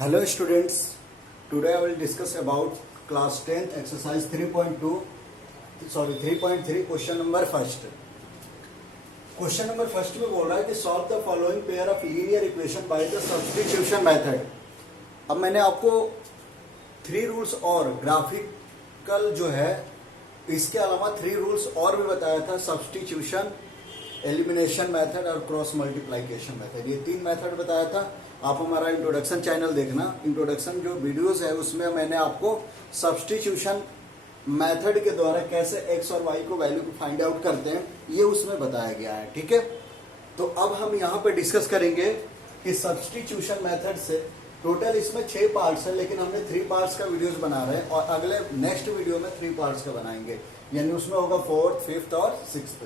Hello students, today I will discuss about class 10th exercise 3.3 question number first. Question number first में बोल रहा है कि solve the following pair of linear equation by the substitution method. अब मैंने आपको 3 rules और graphical जो है इसके अलावा 3 रूल्स और भी बताया था, सब्स्टिट्यूशन, एलिमिनेशन मेथड और क्रॉस मल्टीप्लिकेशन मेथड। ये 3 मेथड बताया था। आप हमारा इंट्रोडक्शन चैनल देखना, इंट्रोडक्शन जो वीडियोस है उसमें मैंने आपको सब्स्टिट्यूशन मेथड के द्वारा कैसे एक्स और वाई को वैल्यू को फाइंड आउट करते हैं ये उसमें बताया गया है। ठीक है, तो अब हम यहाँ पे डिस्कस करेंगे कि सब्स्टिट्यूशन मेथड से टोटल इसमें 6 पार्ट्स है, लेकिन हमने 3 पार्ट्स का वीडियोस बना रहे हैं और अगले नेक्स्ट वीडियो में 3 पार्ट्स का बनाएंगे, यानी उसमें होगा 4th, 5th और 6th।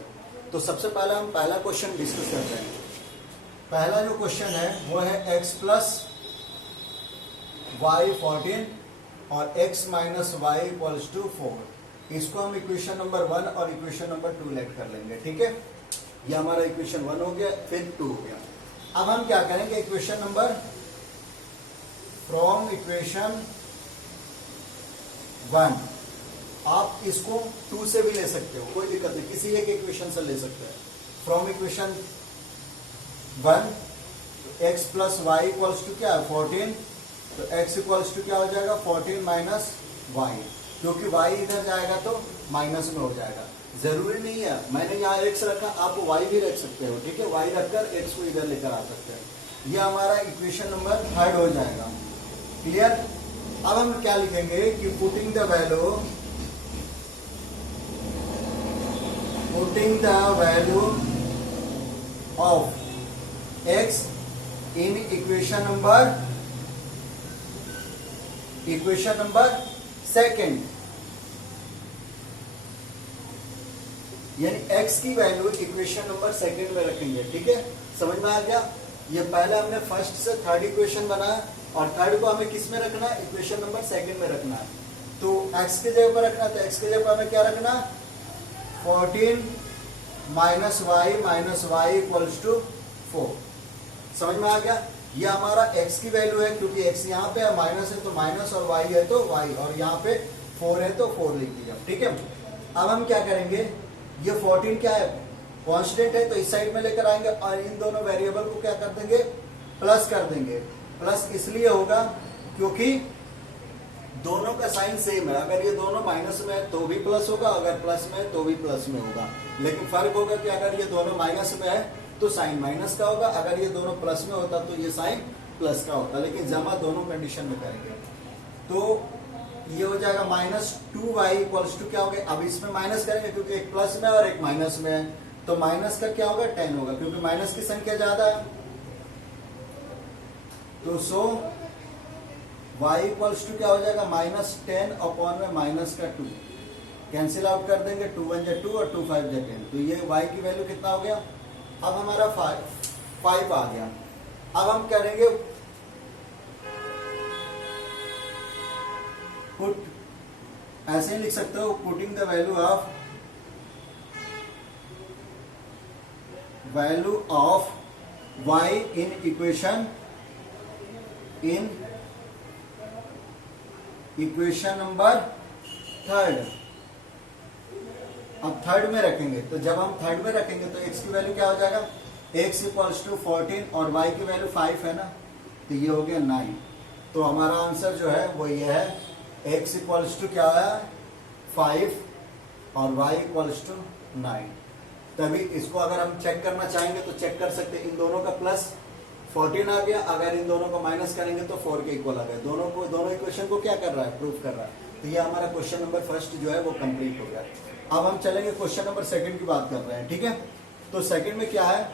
तो सबसे पहले हम पहला क्वेश्चन डिस्कस करते हैं। पहला जो क्वेश्चन है वो है x प्लस वाई 14 और x minus y equals to 4। इसको हम इक्वेशन नंबर 1 और इक्वेशन नंबर 2 लेट कर लेंगे। ठीक है, ये हमारा इक्वेशन 1 हो गया, फिर 2 हो गया। अब हम क्या करेंगे, इक्वेशन नंबर फ्रॉम इक्वेशन 1 आप इसको 2 से भी ले सकते हो, कोई दिक्कत नहीं, किसी एक इक्वेशन से ले सकते हैं। From equation 1 x plus y equals to क्या है 14, तो x इक्वल्स टू क्या हो जाएगा 14 माइनस वाई, क्योंकि y इधर जाएगा तो माइनस में हो जाएगा। जरूरी नहीं है, मैंने यहाँ x रखा, आप y भी रख सकते हो। ठीक है, y रखकर x को इधर लेकर आ सकते हैं। ये हमारा इक्वेशन नंबर 3 हो जाएगा। क्लियर। अब हम क्या लिखेंगे कि putting the value of x in equation number second, यानी x की वैल्यू इक्वेशन नंबर सेकेंड में रखेंगे। ठीक है, समझ में आ गया। ये पहले हमने फर्स्ट से थर्ड इक्वेशन बनाया और थर्ड को हमें किस में रखना है, इक्वेशन नंबर सेकेंड में रखना है। तो x के जगह पर रखना है, तो x के जगह पर हमें क्या रखना, 14 माइनस वाई इक्वल्स टू 4। समझ में आ गया। ये हमारा x की वैल्यू है, क्योंकि x यहाँ पे है, माइनस है तो माइनस और y है तो y, और यहाँ पे 4 है तो 4 लिख दिया। ठीक है, अब हम क्या करेंगे, ये 14 क्या है, कांस्टेंट है, तो इस साइड में लेकर आएंगे और इन दोनों वेरिएबल को क्या कर देंगे, प्लस कर देंगे। प्लस इसलिए होगा क्योंकि दोनों का साइन सेम है। अगर ये दोनों माइनस में है तो भी प्लस होगा, अगर प्लस में है तो भी प्लस में होगा। लेकिन फर्क होगा कि अगर ये दोनों माइनस में है तो साइन माइनस का होगा, अगर ये दोनों प्लस में होता तो ये साइन प्लस का होता। लेकिन जमा दोनों कंडीशन में करेंगे तो ये हो जाएगा माइनस 2y इक्वल्स टू क्या हो गया, अब इसमें माइनस करेंगे क्योंकि एक प्लस में और एक माइनस में है, तो माइनस का क्या होगा 10 होगा, क्योंकि माइनस की संख्या ज्यादा है। तो सो y इक्वल्स टू क्या हो जाएगा, माइनस 10 अपॉन में माइनस का 2, कैंसिल आउट कर देंगे, 2 1 जा 2 और 2 5 जा 10। तो ये y की वैल्यू कितना हो गया, अब हमारा 5 आ गया। अब हम करेंगे पुट, ऐसे ही लिख सकते हो, putting the value of y in equation number 3। अब थर्ड में रखेंगे, तो जब हम थर्ड में रखेंगे तो x की वैल्यू क्या हो जाएगा, x इक्वल्स टू 14 और y की वैल्यू 5 है ना, तो ये हो गया 9। तो हमारा आंसर जो है वो ये है, x इक्वल्स टू क्या है 5 और y इक्वल्स टू 9। तभी इसको अगर हम चेक करना चाहेंगे तो चेक कर सकते हैं, इन दोनों का प्लस 14 आ गया, अगर इन दोनों को माइनस करेंगे तो 4 के इक्वल आ गया। दोनों इक्वेशन को क्या कर रहा है, प्रूफ कर रहा है। तो ये हमारा क्वेश्चन नंबर फर्स्ट जो है वो कंप्लीट हो गया। अब हम चलेंगे क्वेश्चन नंबर सेकंड की बात कर रहे हैं। ठीक है, तो सेकंड में क्या है,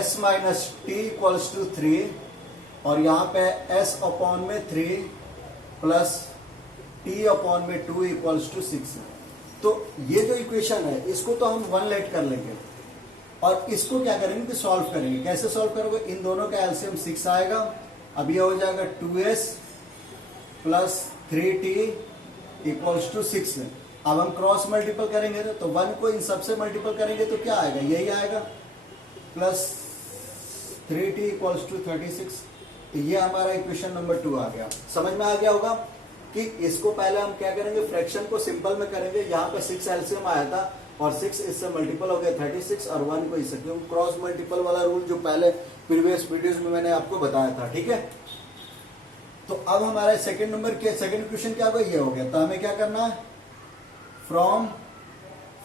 s minus t equals to 3 और यहाँ पे s अपॉन में 3 प्लस t अपॉन में 2 इक्वल्स टू 6। तो ये जो इक्वेशन है इसको तो हम 1 लेट कर लेंगे और इसको क्या करेंगे कि सॉल्व करेंगे। कैसे सॉल्व करोगे, इन दोनों का एलसीएम 6 आएगा। अब ये हो जाएगा 2s plus 3t equals to 6। अब हम क्रॉस मल्टीपल करेंगे तो 1 को इन सबसे मल्टीपल करेंगे तो क्या आएगा, यही आएगा, प्लस 3t इक्वल्स टू 36। तो ये हमारा इक्वेशन नंबर 2 आ गया। समझ में आ गया होगा कि इसको पहले हम क्या करेंगे, फ्रैक्शन को सिंपल में करेंगे। यहाँ पे 6 एलसीएम आया था और 6 इससे मल्टीपल हो गया 36 और 1 को इससे, क्योंकि क्रॉस मल्टीपल वाला रूल जो पहले प्रीवियस वीडियोस में मैंने आपको बताया था। ठीक है, तो अब हमारा सेकंड नंबर के सेकंड क्वेश्चन क्या होगा, ये हो गया। तो हमें क्या करना है, फ्रॉम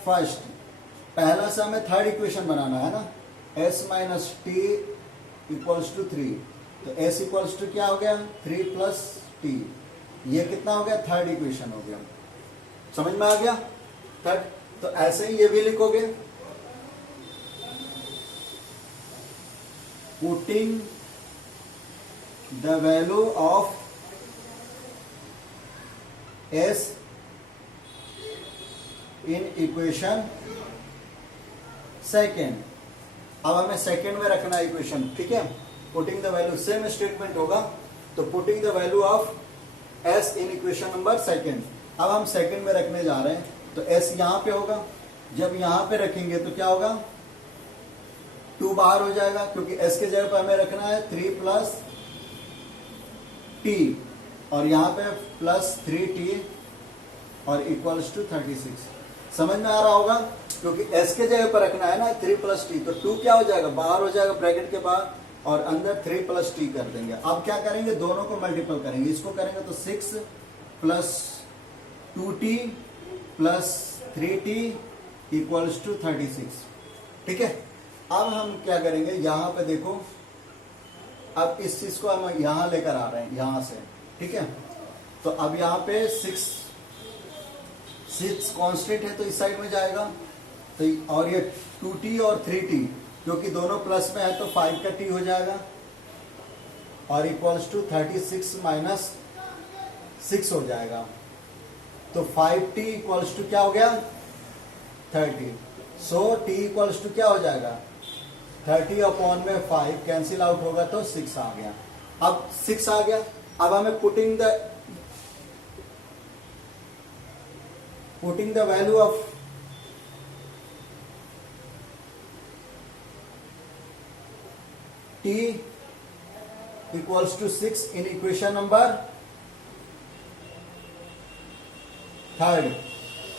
फर्स्ट, पहला से हमें थर्ड इक्वेशन बनाना है ना, s minus t equals to 3। तो s इक्वल्स टू क्या हो गया, 3 प्लस टी। ये कितना हो गया, थर्ड इक्वेशन हो गया। समझ में आ गया थर्ड। तो ऐसे ही ये भी लिखोगे, putting the value of s in equation second. अब हमें सेकेंड में रखना है इक्वेशन। ठीक है, putting the value, same statement होगा। तो putting the value of s in equation number second. अब हम सेकेंड में रखने जा रहे हैं, तो s यहां पे होगा। जब यहां पे रखेंगे तो क्या होगा, 2 बाहर हो जाएगा, क्योंकि s के जगह पर हमें रखना है 3 प्लस टी, और यहां पे प्लस 3t और इक्वल्स टू 36। समझ में आ रहा होगा, क्योंकि s के जगह पर रखना है ना 3 प्लस टी, तो 2 क्या हो जाएगा, बाहर हो जाएगा ब्रैकेट के बाहर, और अंदर 3 प्लस टी कर देंगे। अब क्या करेंगे, दोनों को मल्टीपल करेंगे। इसको करेंगे तो 6 plus 2t plus 3t equals to 36। ठीक है, अब हम क्या करेंगे, यहां पे देखो, अब इस चीज को हम यहां लेकर आ रहे हैं, यहां से। ठीक है, तो अब यहां पे 6 कांस्टेंट है तो इस साइड में जाएगा, तो और ये 2t और 3t, क्योंकि दोनों प्लस में है तो 5 का t हो जाएगा, और इक्वल्स टू 36 माइनस 6 हो जाएगा। तो 5t इक्वल्स टू क्या हो गया, 30। सो t इक्वल्स टू क्या हो जाएगा, 30 अपॉन में 5 कैंसिल आउट होगा तो 6 आ गया। अब 6 आ गया। अब हमें putting the value of t equals to 6 in equation number third.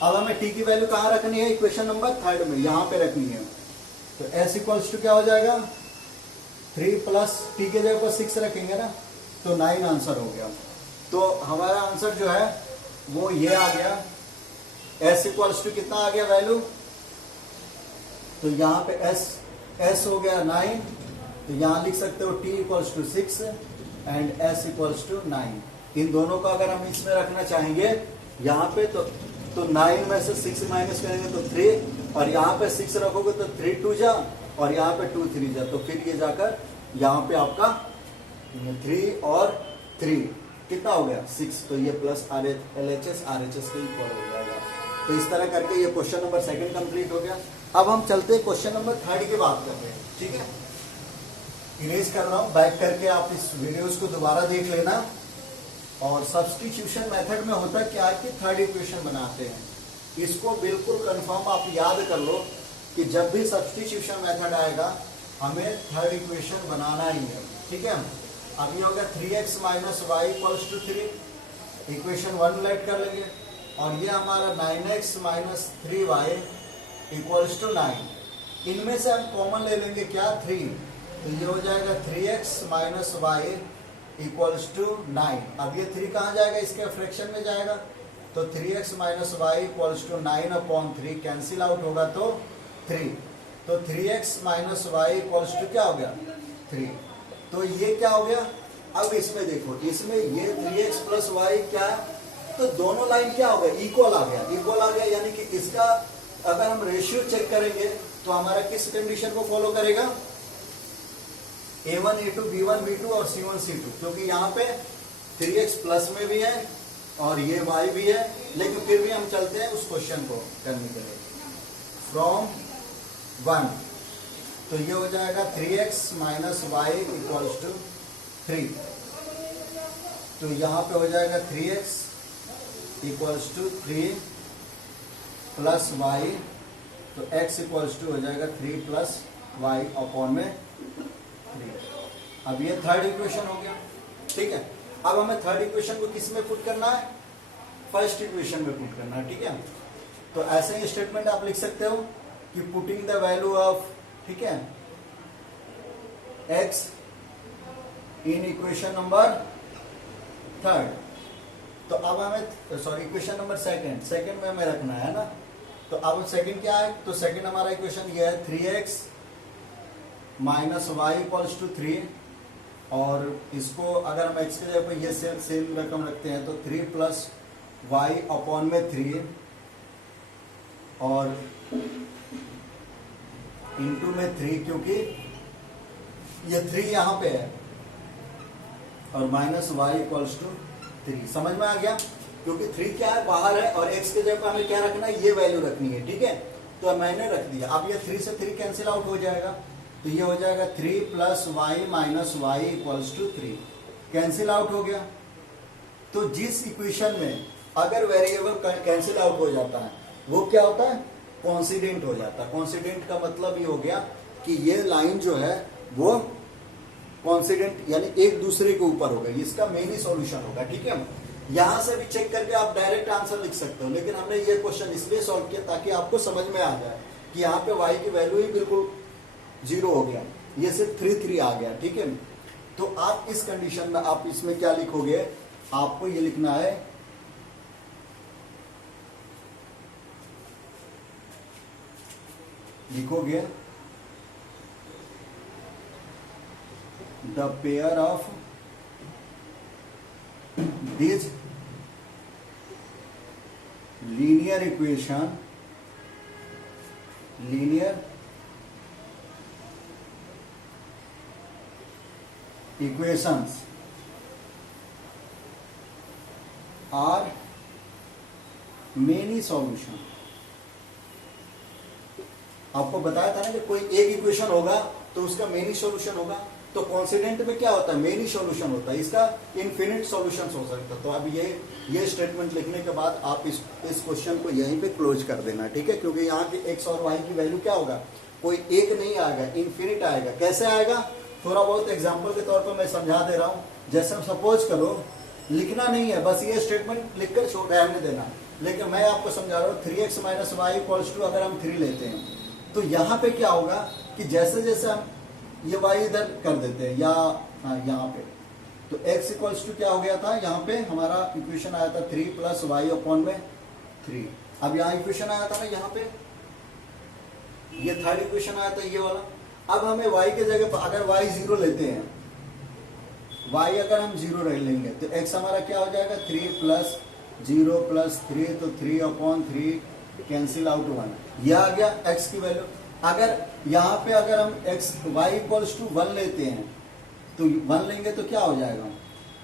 अब हमें t की वैल्यू कहां रखनी है, इक्वेशन नंबर थर्ड में, यहां पे रखनी है। तो s इक्वल्स टू क्या हो जाएगा, 3 प्लस t के जगह पर 6 रखेंगे ना, तो 9 आंसर हो गया। तो हमारा आंसर जो है वो ये आ गया। s इक्वल्स टू कितना आ गया वैल्यू, तो यहाँ पे s हो गया 9, तो यहाँ लिख सकते हो t equals to 6 and s equals to 9। इन दोनों का अगर हम इसमें रखना चाहेंगे यहाँ पे, तो 9 में से 6 माइनस करेंगे तो 3, और यहाँ पे 6 रखोगे तो 3 2 जा, और यहाँ पे 2 3 जा, तो फिर ये जाकर यहाँ पे आपका 3 और 3 कितना हो गया 6, तो ये प्लस LHS RHS के इक्वल हो जाएगा। तो इस तरह करके ये क्वेश्चन नंबर सेकंड कंप्लीट हो गया। अब हम चलते हैं क्वेश्चन नंबर थर्ड की बात कर रहे हैं। ठीक है, इरेज कर रहा हूँ, बैक करके आप इस वीडियोस को दोबारा देख लेना। और सब्स्टिट्यूशन मेथड में होता क्या है कि थर्ड इक्वेशन बनाते हैं। इसको बिल्कुल कंफर्म आप याद कर लो कि जब भी सब्स्टिट्यूशन मेथड आएगा हमें थर्ड इक्वेशन बनाना ही है। ठीक है, अब ये होगा 3x minus y equals to 3, equation 1 write कर लेंगे, और ये हमारा 9x minus 3y equals to 9। इनमें से हम कॉमन ले लेंगे क्या, 3, तो ये हो जाएगा 3x minus y equals to 9। अब ये 3 कहाँ जाएगा, इसके फ्रैक्शन में जाएगा, तो 3x minus y equals to 9 upon 3 cancel out होगा तो 3, तो 3x minus y equals to क्या हो गया 3। तो ये क्या हो गया, अब इसमें देखो, इसमें ये 3x प्लस वाई क्या है, तो दोनों लाइन क्या हो गया, इक्वल आ गया, इक्वल आ गया, यानी कि इसका अगर हम रेशियो चेक करेंगे तो हमारा किस कंडीशन को फॉलो करेगा, A1 A2 B1 B2 और C1 C2, क्योंकि यहाँ पे 3x प्लस में भी है और ये y भी है, लेकिन फिर भी हम चलते हैं उस क्वेश्चन को करने के लिए। फ्रॉम 1, तो ये हो जाएगा 3x minus y equals to 3, तो यहाँ पे हो जाएगा 3x equals to 3 plus y, तो x इक्वल्स टू हो जाएगा 3 प्लस वाई अपॉन में 3। अब ये थर्ड इक्वेशन हो गया, ठीक है। अब हमें थर्ड इक्वेशन को किस में पुट करना है, फर्स्ट इक्वेशन में पुट करना है, ठीक है। तो ऐसे ही स्टेटमेंट आप लिख सकते हो कि पुटिंग द वैल्यू ऑफ, ठीक है, x इन इक्वेशन नंबर थर्ड। तो अब हमें सॉरी इक्वेशन नंबर सेकंड में हमें रखना है ना। तो अब सेकंड क्या है, तो सेकंड हमारा इक्वेशन ये है 3x minus y equals to 3, और इसको अगर हम x के जगह पर ये सेम रकम रखते हैं तो 3 प्लस वाई अपॉन में 3 और इंटू में 3, क्योंकि ये 3 यहां पे है, और माइनस वाई इक्वल्स टू 3। समझ में आ गया, क्योंकि 3 क्या है, बाहर है, और x के जगह पर हमें क्या रखना है, ये वैल्यू रखनी है, ठीक है। तो मैंने रख दिया। अब ये 3 से 3 कैंसिल आउट हो जाएगा, तो ये हो जाएगा 3 plus y minus y equals to 3, cancel out हो गया। तो जिस इक्वेशन में अगर वेरिएबल कैंसिल आउट हो जाता है वो क्या होता है, कॉन्सिडेंट हो जाता है। कॉन्सिडेंट का मतलब ये हो गया कि ये लाइन जो है वो कॉन्सिडेंट यानी एक दूसरे के ऊपर होगा, इसका मेन ही सॉल्यूशन होगा, ठीक है। यहां से भी चेक करके आप डायरेक्ट आंसर लिख सकते हो, लेकिन हमने ये क्वेश्चन इसलिए सॉल्व किया ताकि आपको समझ में आ जाए कि यहाँ पे y की वैल्यू ही बिल्कुल 0 हो गया, ये सिर्फ 3 आ गया, ठीक है। तो आप इस कंडीशन में आप इसमें क्या लिखोगे, आपको ये लिखना है लिखोगे the pair of this linear equation equations are many solution. आपको बताया था ना कि कोई एक इक्वेशन होगा तो उसका मेनी सॉल्यूशन होगा, तो कॉन्सिडेंट में क्या होता है, मेनी सॉल्यूशन होता है, इसका इनफिनिट सॉल्यूशंस हो सकता है। तो अब ये स्टेटमेंट लिखने के बाद आप इस क्वेश्चन को यहीं पे क्लोज कर देना, ठीक है। क्योंकि यहाँ के एक्स और वाई की वैल्यू क्या होगा, कोई एक नहीं आएगा, इनफिनिट आएगा। कैसे आएगा, थोड़ा बहुत एग्जाम्पल के तौर पर मैं समझा दे रहा हूँ। जैसे सपोज करो, लिखना नहीं है, बस ये स्टेटमेंट लिखकर छोड़ रहने देना, लेकिन मैं आपको समझा रहा हूँ 3x minus y equals to, अगर हम 3 लेते हैं तो यहाँ पे क्या होगा कि जैसे जैसे हम ये y इधर कर देते हैं या यहाँ पे, तो x इक्वल्स टू क्या हो गया था, यहाँ पे हमारा इक्वेशन आया था 3 प्लस वाई अपॉन में 3। अब यहाँ इक्वेशन आया था ना, यहाँ पे ये थर्ड इक्वेशन आया था ये वाला। अब हमें y के जगह पर अगर y 0 लेते हैं, y अगर हम 0 रह लेंगे तो x हमारा क्या हो जाएगा, 3 प्लस 0 प्लस 3, तो 3 अपॉन 3 कैंसिल आउट 1, यह आ गया x की वैल्यू। अगर यहाँ पे अगर हम x y इक्वल्स टू 1 लेते हैं तो 1 लेंगे तो क्या हो जाएगा,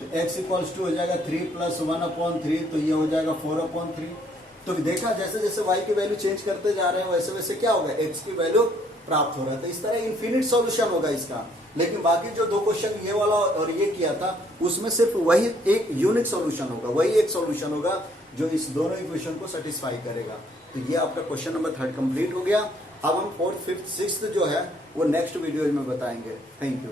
तो x इक्वल्स टू हो जाएगा 3 प्लस 1 अपॉन 3, तो ये हो जाएगा 4 अपॉन 3। तो देखा जैसे जैसे y की वैल्यू चेंज करते जा रहे हैं वैसे वैसे क्या होगा, x की वैल्यू प्राप्त हो रहा है। तो इस तरह इनफिनिट सॉल्यूशन होगा इसका। लेकिन बाकी जो 2 क्वेश्चन ये वाला और ये किया था उसमें सिर्फ वही एक यूनिक सॉल्यूशन होगा, वही एक सॉल्यूशन होगा जो इस दोनों इक्वेशन को सेटिस्फाई करेगा। तो ये आपका क्वेश्चन नंबर 3 कंप्लीट हो गया। अब हम 4th, 5th, 6th जो है वो नेक्स्ट वीडियो में बताएंगे। Thank you.